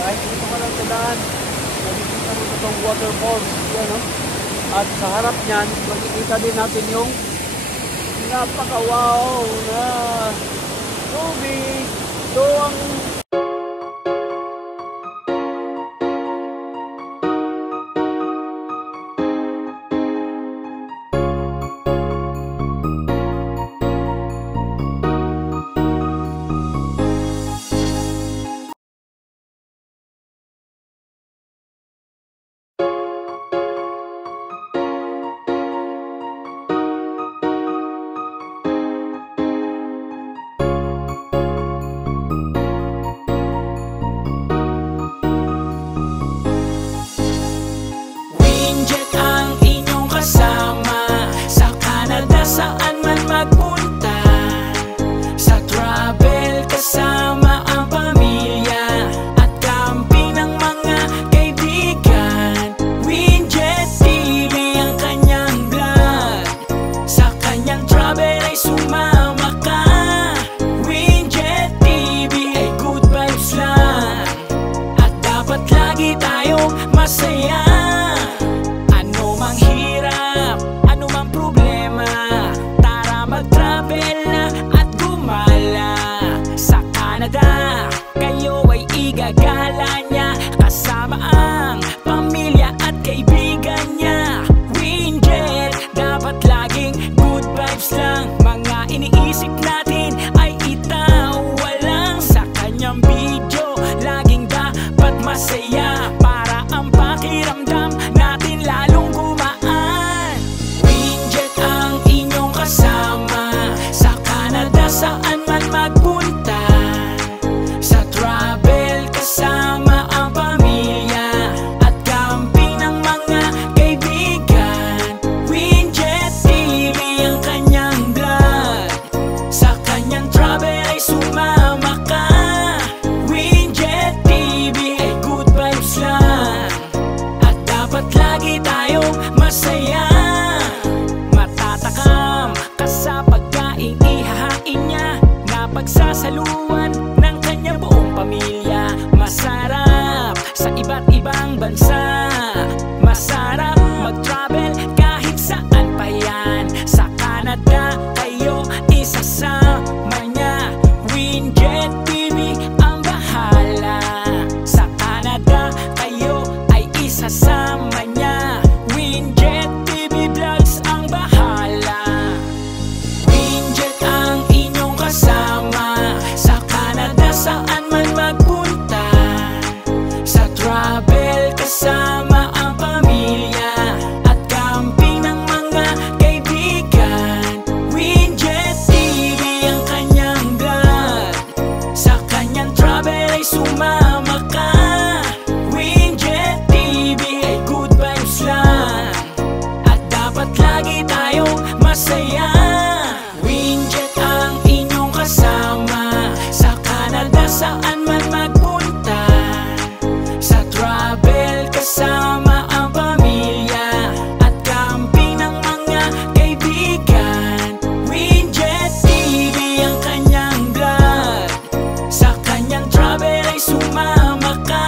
Kahit dito ka lang sa daan, nakikita mo itong waterfalls. Yan, no? At sa harap niyan, makikita din natin yung napaka-wow na tubig. Ito ang saan man magpunta, sa travel kasama ang pamilya at camping ng mga kaibigan. Winjet TV ang kanyang vlog, sa kanyang travel ay sumama ka. Winjet TV ay good vibes lang, at dapat lagi tayong masaya. Ano mang hirap, ano mang problema, mag-travel na at gumala. Sa Canada, kayo ay igagala niya, kasama ang pamilya at kaibigan niya. Winjet, dapat laging good vibes lang. Mga iniisip natin ay itawa lang. Sa kanyang video, laging dapat masaya, para ang pakiramdam natin lalong gumaan. Winjet ang inyong kasama, sa Canada saan man magpunta, sa travel kasama ang pamilya at camping ng mga kaibigan. Winjet TV ang kanyang vlog, sa kanyang travel ay sumama ka. Winjet TV ay good vibes lang, at dapat lagi tayong masaya. Matatakam ka sa pagkain ihahain niya, na pagsasaluan ng kanyang buong pamilya. Masarap sa iba't ibang bansa, masarap mag-travel kahit saan pa yan. Sa Canada kayo isasama niya, Winjet TV ang bahala. Sa Canada kayo ay isasama niya, Winjet TV Vlogs ang bahala. Winjet ang inyong kasama, sa Canada saan man magpunta, sa travel kasama ang pamilya at camping ng mga kaibigan. Winjet TV ang kanyang vlog, sa kanyang travel ay sumama ka. Winjet TV ay good vibes lang, at dapat lagi tayong masaya. Winjet ang inyong kasama, sa Canada saan man magpunta, sa travel kasama ang pamilya at camping ng mga kaibigan. Winjet TV ang kanyang vlog, sa kanyang travel ay sumama ka.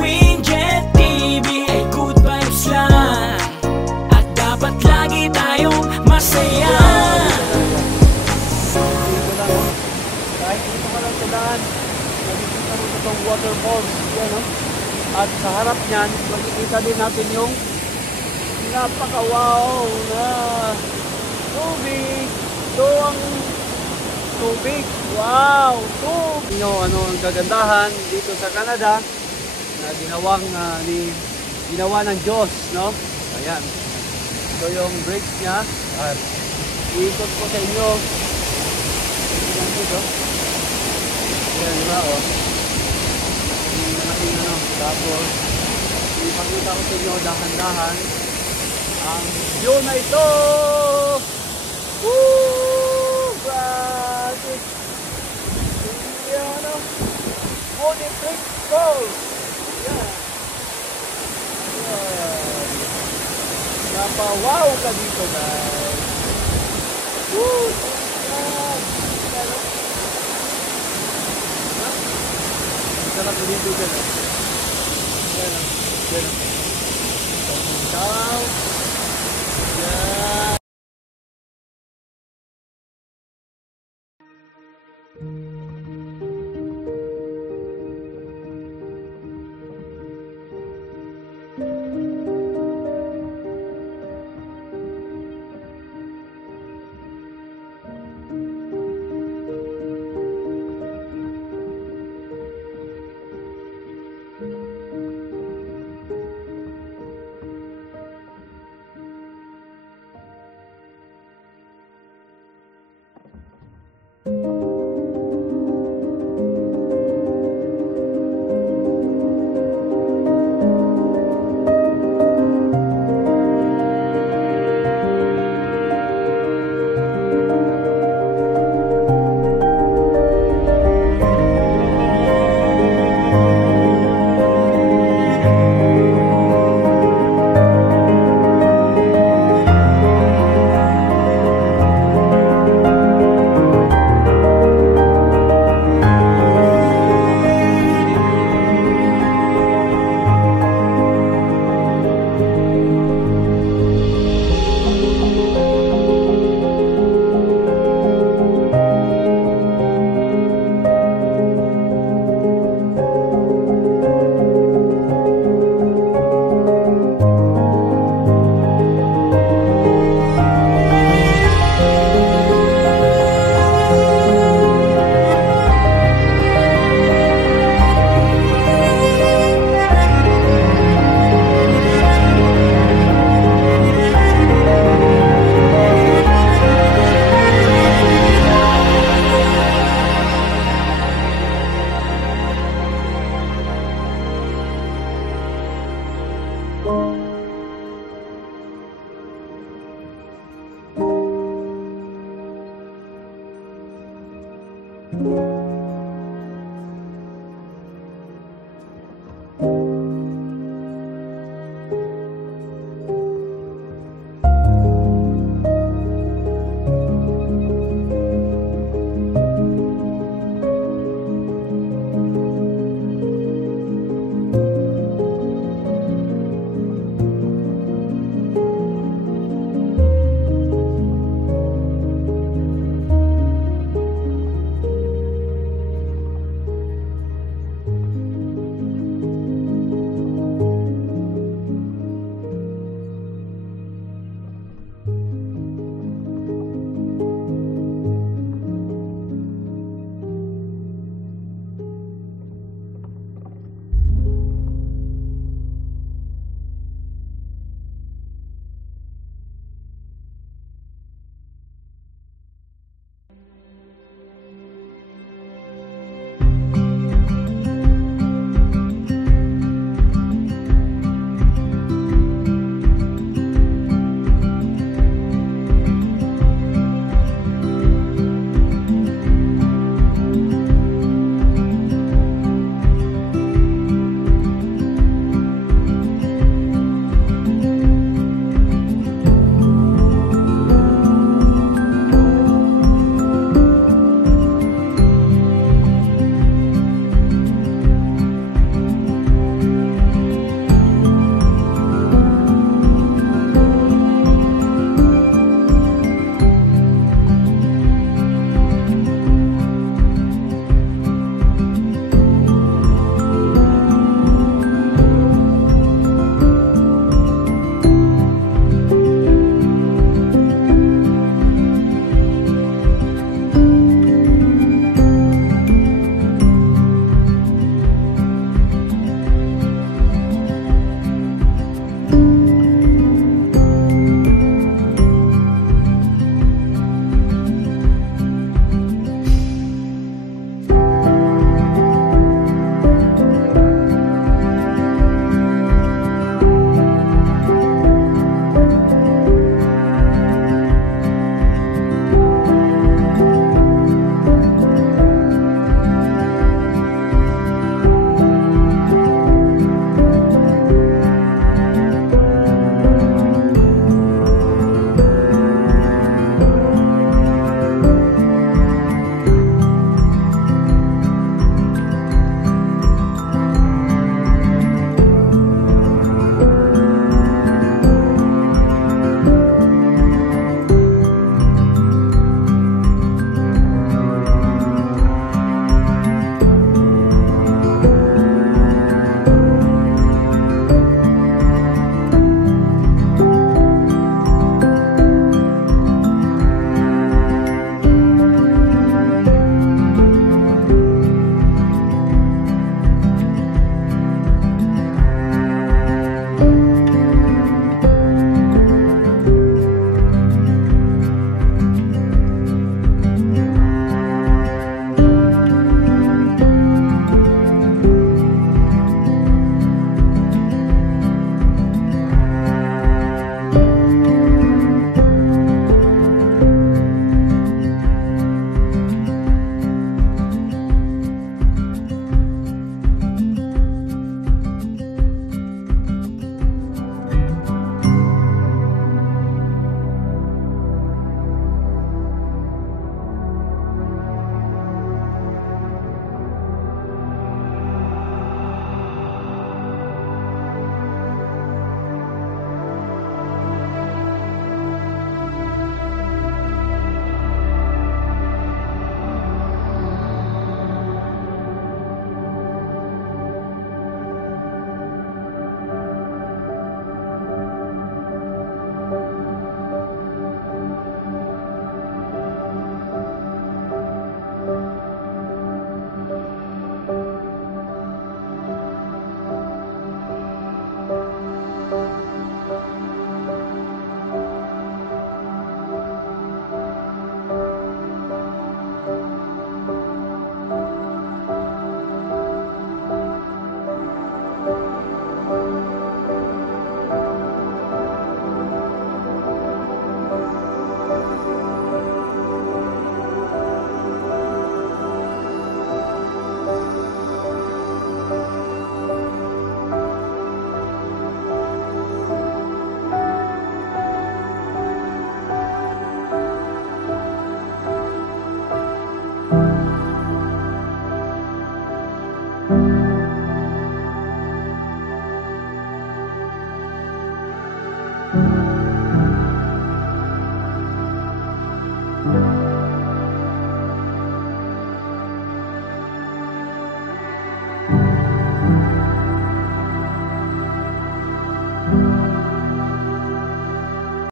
Winjet TV ay good vibes lang, at dapat lagi tayong masaya. dito lang, no? Kahit dito ka lang sa daan, nakikita mo itong waterfalls. Yan, no? At sa harap niyan, makikita din natin yung napaka-wow na tubig. Ito ang tubig. Wow! Tubig! Ano ang kagandahan dito sa Canada na ginawa ng Diyos, no? Ayan. Ito yung bridge niya. At iikot ko sa inyo. Ayan dito. Ayan, diba, oh. Tapos, ipakita ko sa inyo dahan-dahan ang view na ito. Woo! Grabe! Ayan, oh. Holy Creek Falls. Ayan. Ayan. Napawaw ka dito, guys. Woo! Ayan. Ayan, oh. Sarap dito dyan. Yan. Yan. Chow. Yan.